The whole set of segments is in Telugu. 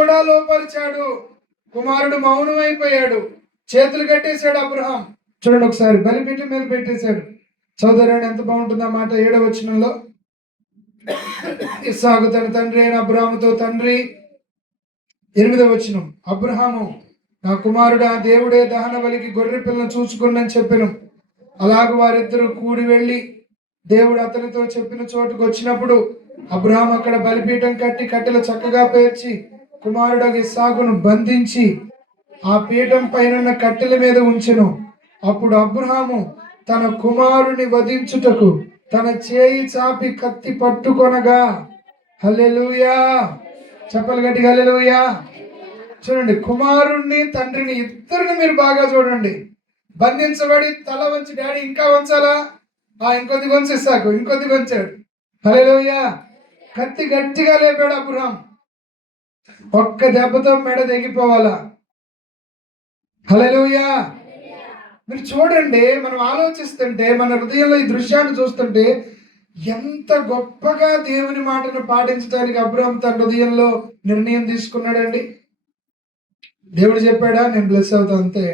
కూడా లోపరిచాడు. కుమారుడు మౌనమైపోయాడు, చేతులు కట్టేశాడు అబ్రహాం. చూడండి ఒకసారి, బలిపీఠం మీద పెట్టేశాడు. చదువురాని ఎంత బాగుంటుంది ఆ మాట 7వ వచనంలో. ఇస్సాకు తన తండ్రి అయిన అబ్రహాముతో, తండ్రి 8వ వచనం, అబ్రహాము నా కుమారుడు ఆ దేవుడే దహన బలికి గొర్రె పిల్లను చూసుకుని చెప్పాను. అలాగ వారిద్దరూ కూడి వెళ్ళి దేవుడు అతనితో చెప్పిన చోటుకు వచ్చినప్పుడు అబ్రహాం అక్కడ బలిపీఠం కట్టి కట్టెలు చక్కగా పేర్చి కుమారుడు ఇస్సాకును బంధించి ఆ పీఠం పైన కట్టెల మీద ఉంచెను. అప్పుడు అబ్రహాము తన కుమారుని వధించుటకు తన చేయి చాపి కత్తి పట్టుకొనగా, హల్లెలూయా, చెప్పలు గట్టి హల్లెలూయా. చూడండి, కుమారుణ్ణి తండ్రిని ఇద్దరిని మీరు బాగా చూడండి. బంధించబడి తల వంచి, డాడీ ఇంకా వంచాలా, ఇంకొద్ది వంచేసాకు, ఇంకొద్ది వంచాడు. హల్లెలూయా. కత్తి గట్టిగా లేపాడు అబ్రహాం. ఒక్క దెబ్బతో మెడ తెగిపోవాలా. హల్లెలూయా. మీరు చూడండి, మనం ఆలోచిస్తుంటే, మన హృదయంలో ఈ దృశ్యాన్ని చూస్తుంటే ఎంత గొప్పగా దేవుని మాటను పాటించడానికి అబ్రహాం తన హృదయంలో నిర్ణయం తీసుకున్నాడండి. దేవుడు చెప్పాడా, నేను బ్లెస్ అవుతా అంతే.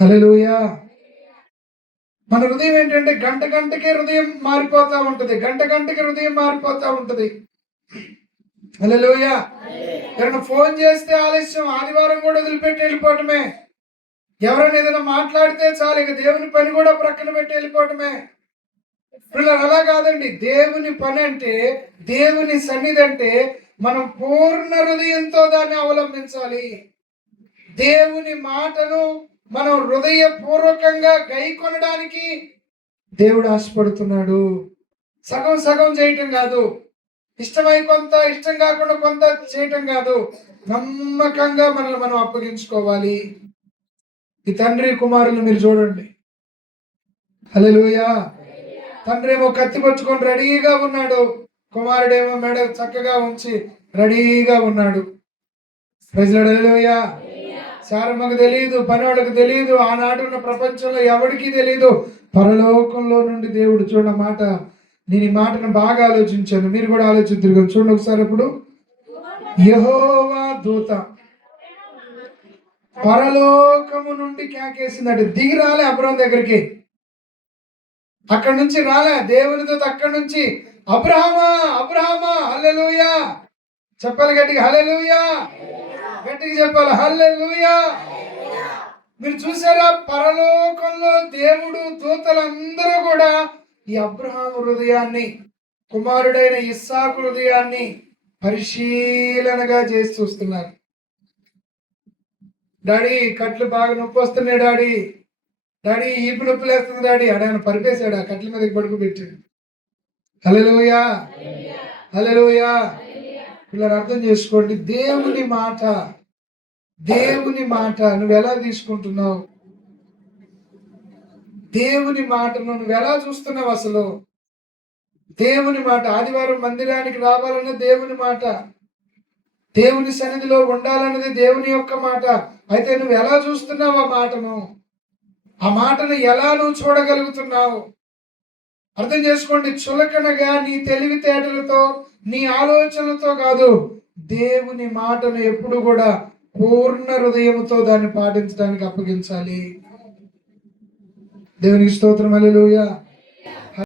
హల్లెలూయా. మన హృదయం ఏంటంటే గంట గంటకే హృదయం మారిపోతా ఉంటది, గంట గంటకి హృదయం మారిపోతా ఉంటది. హల్లెలూయా. ఎవరైనా ఫోన్ చేస్తే ఆలస్యం, ఆదివారం కూడా వదిలిపెట్టి వెళ్ళిపోవటమే. ఎవరైనా ఏదైనా మాట్లాడితే చాలు, ఇక దేవుని పని కూడా ప్రక్కన పెట్టి వెళ్ళిపోవటమే. పిల్లలు అలా కాదండి. దేవుని పని అంటే, దేవుని సన్నిధి అంటే మనం పూర్ణ హృదయంతో దాన్ని అవలంబించాలి. దేవుని మాటను మనం హృదయపూర్వకంగా గైకొనడానికి దేవుడు ఆశపడుతున్నాడు. సగం సగం చేయటం కాదు, ఇష్టమై కొంత, ఇష్టం కాకుండా కొంత చేయటం కాదు. నమ్మకంగా మనల్ని మనం అప్పగించుకోవాలి. ఈ తండ్రి కుమారులు మీరు చూడండి. హల్లెలూయా. తండ్రి ఏమో కత్తి పట్టుకొని రెడీగా ఉన్నాడు, కుమారుడేమో మెడ చక్కగా ఉంచి రెడీగా ఉన్నాడు. ప్రజలు హల్లెలూయా. శారమ్మకు తెలియదు, పని వాళ్ళకి తెలియదు, ఆనాడు ఉన్న ప్రపంచంలో ఎవరికీ తెలియదు. పరలోకంలో నుండి దేవుడు చూడ మాట. నేను ఈ మాటను బాగా ఆలోచించాను, మీరు కూడా ఆలోచిద్దురు. చూడండి ఒకసారి. ఇప్పుడు యెహోవా దూత పరలోకము నుండి కేకేసిందట. దిగి రాలే అబ్రహాం దగ్గరికి, అక్కడి నుంచి రాలే దేవుని దూత. అక్కడి నుంచి అబ్రహామా, అబ్రహామా, హల్లెలూయా. చెప్పాలి గట్టిగా, హల్లెలూయా. గట్టిగా చెప్పాలి, హల్లెలూయా. మీరు చూసారా, పరలోకంలో దేవుడు, దూతలందరూ కూడా ఈ అబ్రహాం హృదయాన్ని, కుమారుడైన ఇస్సాకు హృదయాన్ని పరిశీలనగా చేసి చూస్తున్నారు. డాడీ కట్లు బాగా నొప్పి వస్తున్నాయి, డాడీ డాడీ ఈపు నొప్పి లేస్తుంది డాడీ. అడాయన పరిపేశాడు, ఆ కట్ల మీద పడుకోబెట్టాడు. హల్లెలూయా, హల్లెలూయా. పిల్లలు అర్థం చేసుకోండి, దేవుని మాట, దేవుని మాట నువ్వు ఎలా తీసుకుంటున్నావు? దేవుని మాటను నువ్వు ఎలా చూస్తున్నావు? అసలు దేవుని మాట, ఆదివారం మందిరానికి రావాలన్న దేవుని మాట, దేవుని సన్నిధిలో ఉండాలన్నది దేవుని యొక్క మాట. అయితే నువ్వు ఎలా చూస్తున్నావు ఆ మాటను? ఆ మాటను ఎలా నువ్వు చూడగలుగుతున్నావు? అర్థం చేసుకోండి. చులకనగా నీ తెలివితేటలతో, నీ ఆలోచనలతో కాదు, దేవుని మాటను ఎప్పుడు కూడా పూర్ణ హృదయంతో దాన్ని పాటించడానికి అప్పగించాలి. దేవునికి స్తోత్రం, హల్లెలూయా.